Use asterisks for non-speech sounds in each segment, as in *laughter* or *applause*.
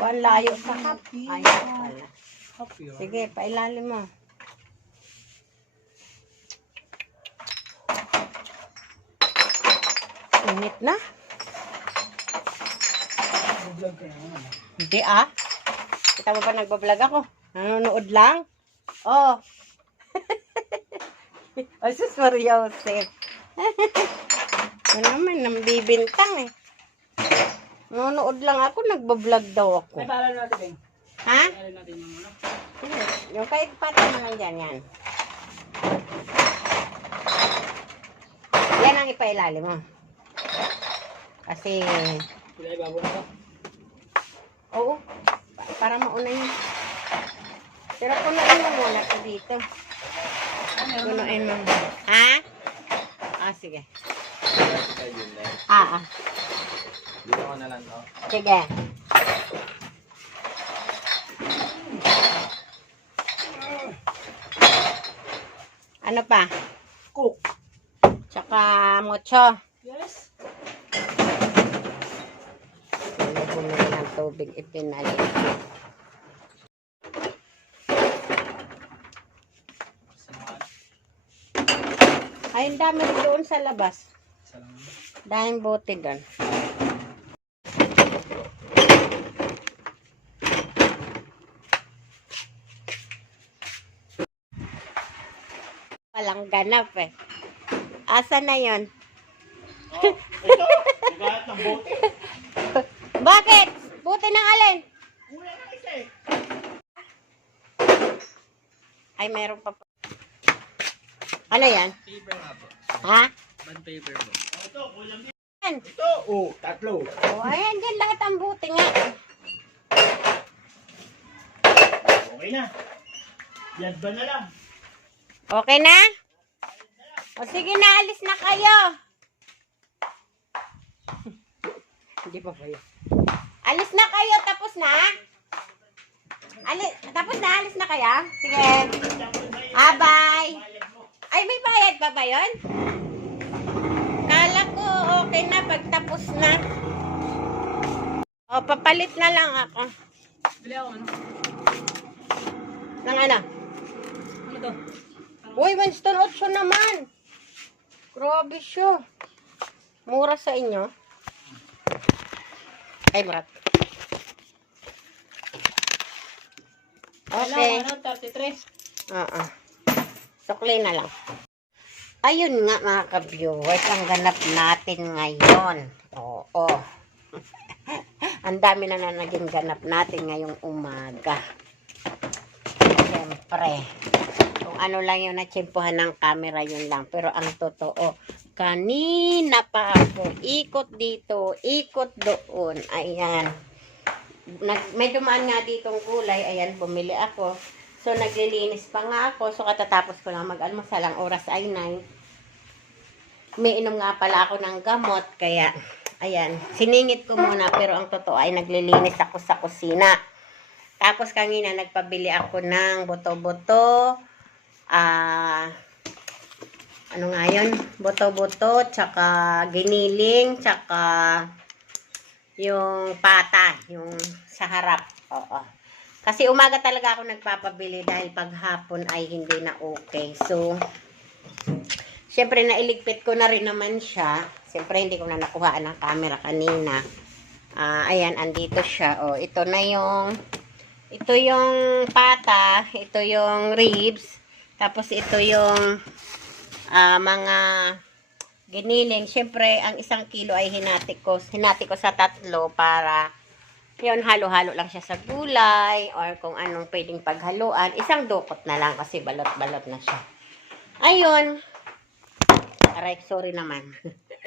Ang layo sa cup. Ayun pala. Yun. Sige, pailalim mo. Init na? Hindi ah. Kita mo pa nagbablog ako? Nanonood lang? Oh. *laughs* Ay, sus Maria Jose. *laughs* Ano naman, nambibintang eh. Nanonood lang ako, nagbablog daw ako. Ay, paalala natin, Beng. Ha? Paalala natin yung ano. Yung kahit pata na lang dyan, yan. Yan ang ipailalim mo. Kasi, Sila ibabaw na to. oo, pa- para mauna yun. Pero punuin mo muna ito dito. Punuin mo. Ha? Ah, sige. Ah, ah. Dito ko na lang to. Sige. Ano pa? Cook. Tsaka mucho. Yes. Ano bumili ng tubig ipinali. Ay, ang dami rin doon sa labas. Isa lang. Daming bote doon. Walang ganap eh. Asa na yon? Ito! Nagahat ng bote. *laughs* Bakit? Buti ng alin? Wala na isa eh. Ay, meron pa pa. Ano yan? Paper nga po. Ha? Band paper po. Oh, ito, kulang din. Ito, oh, tatlo. Oh, ayan, dyan lahat ang buti nga. Okay na. Yan ba na lang? Okay na? O sige na, alis na kayo. *laughs* Hindi pa kayo. Alis na kayo, tapos na? Alis, tapos na, alis na kaya? Sige. Ah, bye. Ay, may bayad pa ba yun? Kala ko okay na pag tapos na. O, papalit na lang ako. Bili ako ano? Nang ano? Ano to? Uy, Winston 8 naman. Grabe siya. Mura sa inyo. Ay, marat. Okay. Ano, 33. Oo. Sukli na lang. Ayun nga mga ka-viewers, ang ganap natin ngayon. Oo. *laughs* ang dami na na naging ganap natin ngayong umaga. Siyempre, ano lang yung natsimpuhan ng camera, yun lang. Pero ang totoo, kanina pa ako, ikot dito, ikot doon. Ayan. Nag, may dumaan nga ditong gulay. Ayan, bumili ako. So, naglilinis pa nga ako. So, katatapos ko lang mag-almusal. Ang oras ay 9. May inom nga pala ako ng gamot. Kaya, ayan, siningit ko muna. Pero ang totoo ay naglilinis ako sa kusina. Tapos kanina nagpabili ako ng boto-boto. Ah, ano nga yun? Boto-boto, tsaka giniling, tsaka yung pata, yung sa harap. Oo. Kasi umaga talaga ako nagpapabili dahil paghapon ay hindi na okay. So, syempre nailigpit ko na rin naman siya. Syempre hindi ko na nakuhaan ng camera kanina. Ah, ayan, andito siya. Oh, ito na yung ito yung pata, ito yung ribs, tapos ito yung ah, mga giniling. Syempre, ang isang kilo ay hinati ko, hinati ko sa tatlo para yun, halo-halo lang siya sa gulay or kung anong pwedeng paghaluan. Isang dukot na lang kasi balot-balot na siya. Ayun. Aray, sorry naman.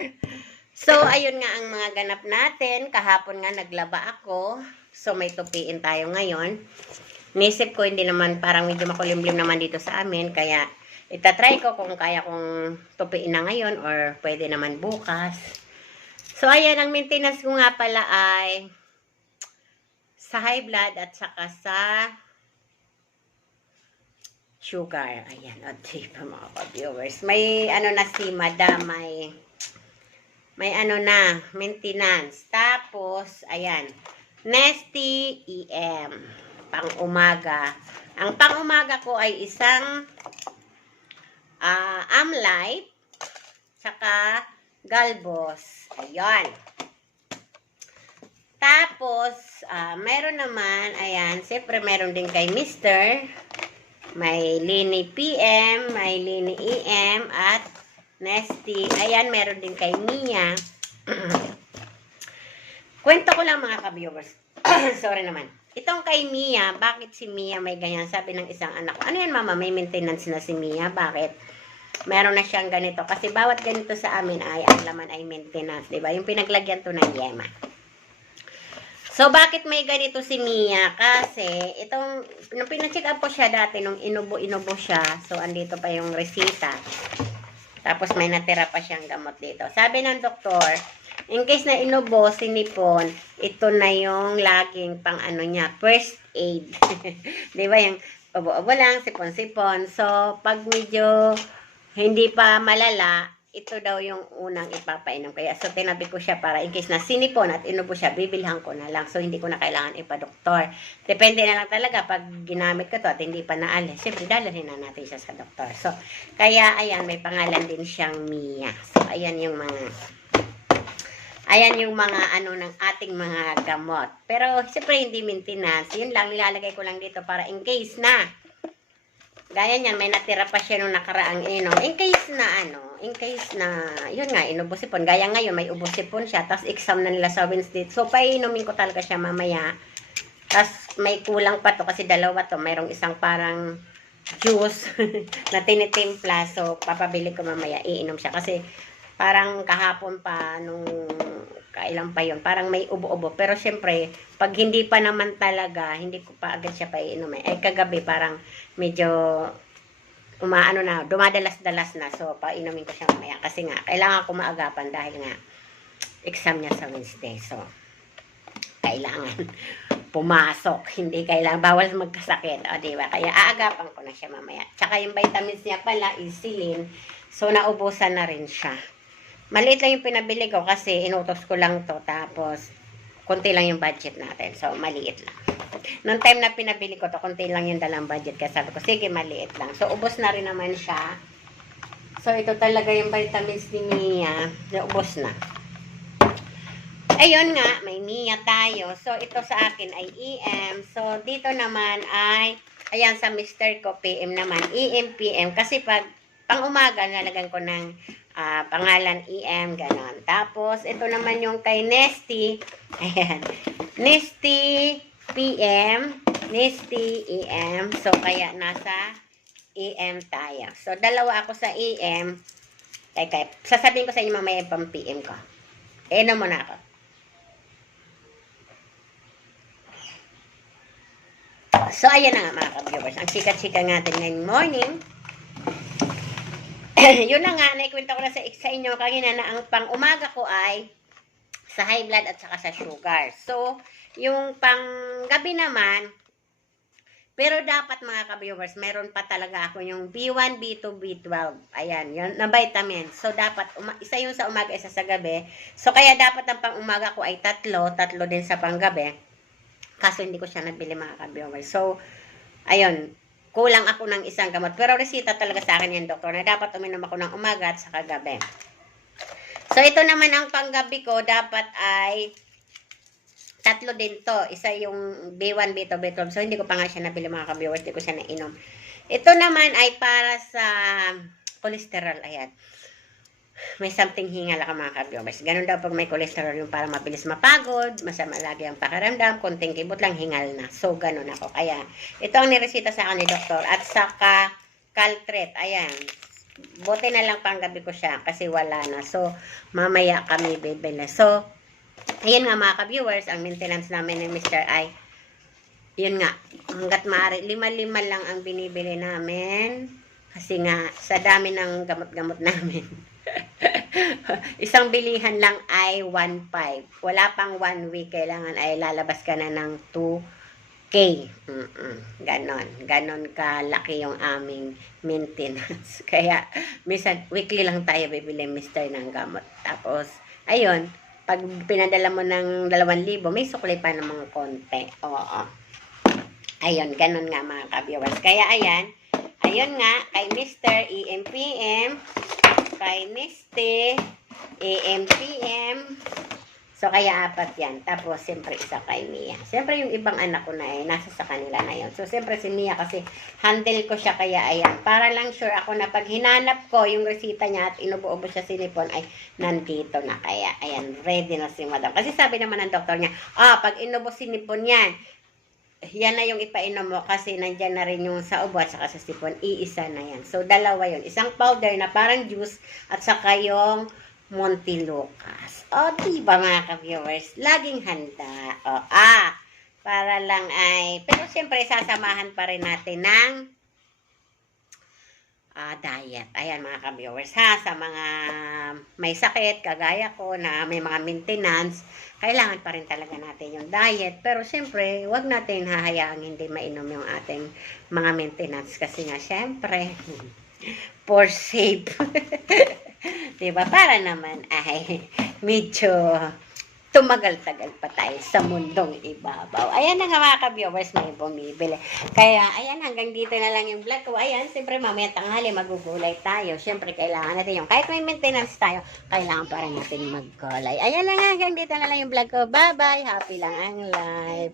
*laughs* so, ayun nga ang mga ganap natin. Kahapon nga naglaba ako. So, may tupiin tayo ngayon. Nisip ko, hindi naman, parang medyo makulimlim naman dito sa amin. Kaya, itatry ko kung kaya kong tupiin na ngayon or pwede naman bukas. So, ayan, ang maintenance ko nga pala ay sa high blood at saka sa sugar. Ayan, o diba mga ka-viewers. May ano na si madam, may may ano na, maintenance. Tapos, ayan, Nesty EM. Pang umaga. Ang pang umaga ko ay isang ah Amlite tsaka Galbos. Ayan. Tapos, ah, meron naman, ayan, siyempre meron din kay Mr. May Lini PM, may Lini EM, at Nesty. Ayan, meron din kay Mia. *clears throat* Kwento ko lang mga ka-viewers. *clears throat* Sorry naman. Itong kay Mia, bakit si Mia may ganyan? Sabi ng isang anak ko, ano yan mama, may maintenance na si Mia? Bakit? Meron na siyang ganito. Kasi bawat ganito sa amin ay, ang laman ay maintenance, di ba? Yung pinaglagyan to ng yema. So, bakit may ganito si Mia? Kasi, itong, nung pinacheck up ko siya dati, nung inubo-inubo siya, so, andito pa yung resita. Tapos, may natira pa siyang gamot dito. Sabi ng doktor, in case na inubo, sinipon, ito na yung laging pang ano niya, first aid. *laughs* Di ba yung ubo-ubo lang, sipon-sipon. So, pag medyo hindi pa malala, ito daw yung unang ipapainom. Kaya so tinabi ko siya para in case na sinipon at inubo siya, bibilhan ko na lang. So hindi ko na kailangan ipa-doktor. Depende na lang talaga pag ginamit ko to at hindi pa naalis. Siyempre, dalhin na natin siya sa doktor. So, kaya ayan, may pangalan din siyang Mia. So, ayan yung mga Ayan yung mga ano ng ating mga gamot. Pero siyempre hindi maintenance. Yun lang nilalagay ko lang dito para in case na Gaya niyan, may natira pa siya nung nakaraang inom. In case na ano, in case na, yun nga, inubosipon. Gaya ngayon, may ubosipon siya. Tapos exam na nila sa Wednesday. So, painumin ko talaga siya mamaya. Tapos may kulang pa to kasi dalawa to. Mayroong isang parang juice *laughs* na tinitimpla. So, papabili ko mamaya. Iinom siya. Kasi parang kahapon pa nung kailan pa yun, parang may ubo-ubo. Pero syempre, pag hindi pa naman talaga, hindi ko pa agad siya paiinom eh. Kagabi parang medyo umaano na, dumadalas-dalas na. So, painumin ko siya mamaya. Kasi nga, kailangan ko maagapan dahil nga, exam niya sa Wednesday. So, kailangan *laughs* pumasok. Hindi kailangan, bawal magkasakit. O, di ba? Kaya aagapan ko na siya mamaya. Tsaka yung vitamins niya pala is. So, naubusan na rin siya. Maliit lang yung pinabili ko kasi inutos ko lang to. Tapos, konti lang yung budget natin. So, maliit lang. Noong time na pinabili ko to, konti lang yung dalang budget. Kaya sabi ko, sige, maliit lang. So, ubos na rin naman siya. So, ito talaga yung vitamins ni Mia. Ubos na. Ayun nga, may Mia tayo. So, ito sa akin ay EM. So, dito naman ay, ayan sa Mr. ko, PM naman, EM, PM. Kasi pag pang umaga, nalagyan ko ng ah, pangalan EM, ganon. Tapos, ito naman yung kay Nesty. *laughs* Ayan. Nesty PM, Nesty EM. So, kaya nasa EM tayo. So, dalawa ako sa EM. Teka, sasabihin ko sa inyo mamaya pang PM ko. Eh, na muna ako. So, ayan na nga mga ka-viewers. Ang chika-chika natin ngayong morning. Yun na nga, naikwento ko na sa, sa inyo kanina na ang pang umaga ko ay sa high blood at saka sa sugar. So, yung pang gabi naman, pero dapat mga ka-viewers, meron pa talaga ako yung B1, B2, B12. Ayan, yun, na vitamin. So, dapat, uma- isa yung sa umaga, isa sa gabi. So, kaya dapat ang pang umaga ko ay tatlo, tatlo din sa panggabi. Kaso hindi ko siya nabili mga ka-viewers. So, ayun, kulang ako ng isang gamot. Pero resita talaga sa akin yung doktor na dapat uminom ako ng umaga at saka gabi. So, ito naman ang panggabi ko, dapat ay tatlo din to. Isa yung B1, B2, B12. So, hindi ko pa nga siya nabili mga ka-viewers. Hindi ko siya nainom. Ito naman ay para sa cholesterol. Ayan. May something hingal ako mga ka-viewers. Ganun daw pag may cholesterol yung para mabilis mapagod, masama lagi ang pakiramdam, konting kibot lang, hingal na. So, ganun ako. Kaya, ito ang niresita sa akin ni doktor. At saka, Caltret. Ayan. Buti na lang panggabi ko siya kasi wala na. So, mamaya kami bibili. So, Ayan nga mga ka-viewers, ang maintenance namin ni Mr. I, yun nga, hanggat maaari, lima-lima lang ang binibili namin. Kasi nga, sa dami ng gamot-gamot *laughs* namin. *laughs* Isang bilihan lang ay 1.5. Wala pang 1 week, kailangan ay lalabas ka na ng 2K. Mm-mm. Ganon. Ganon kalaki yung aming maintenance. *laughs* Kaya, minsan, weekly lang tayo bibili Mr. ng gamot. Tapos, ayun, pag pinadala mo ng 2,000, may sukli pa ng mga konti. Oo. Ayun, ganun nga mga ka-viewers. Kaya ayan, ayun nga, kay Mr. EMPM, kay Misty, EMPM, So, kaya apat yan. Tapos, siyempre, isa kay Mia. Siyempre, yung ibang anak ko na eh, nasa sa kanila na yun. So, siyempre, si Mia kasi handle ko siya kaya ayan. Para lang sure ako na pag hinanap ko yung resita niya at inubo-ubo siya sinipon ay nandito na. Kaya, ayan, ready na si madam. Kasi sabi naman ng doktor niya, ah, pag inubo sinipon yan, yan na yung ipainom mo kasi nandyan na rin yung sa ubo at saka sa sipon, iisa na yan. So, dalawa yun. Isang powder na parang juice at saka yung Montilucas. O, diba mga ka-viewers? Laging handa. O, ah, para lang ay, pero siyempre, sasamahan pa rin natin ng ah, diet. Ayan mga ka-viewers ha, sa mga may sakit, kagaya ko, na may mga maintenance, kailangan pa rin talaga natin yung diet. Pero siyempre, wag natin hahayaang hindi mainom yung ating mga maintenance kasi nga siyempre, *laughs* for safe. *laughs* diba? Para naman ay medyo tumagal-tagal pa tayo sa mundong ibabaw. Ayan na nga mga ka-viewers, may bumibili. Kaya, ayan, hanggang dito na lang yung vlog ko. Ayan, siyempre mamaya tanghali magugulay tayo. Siyempre, kailangan natin yung, kahit may maintenance tayo, kailangan pa rin natin maggulay. Ayan na nga, hanggang dito na lang yung vlog ko. Bye-bye! Happy lang ang life!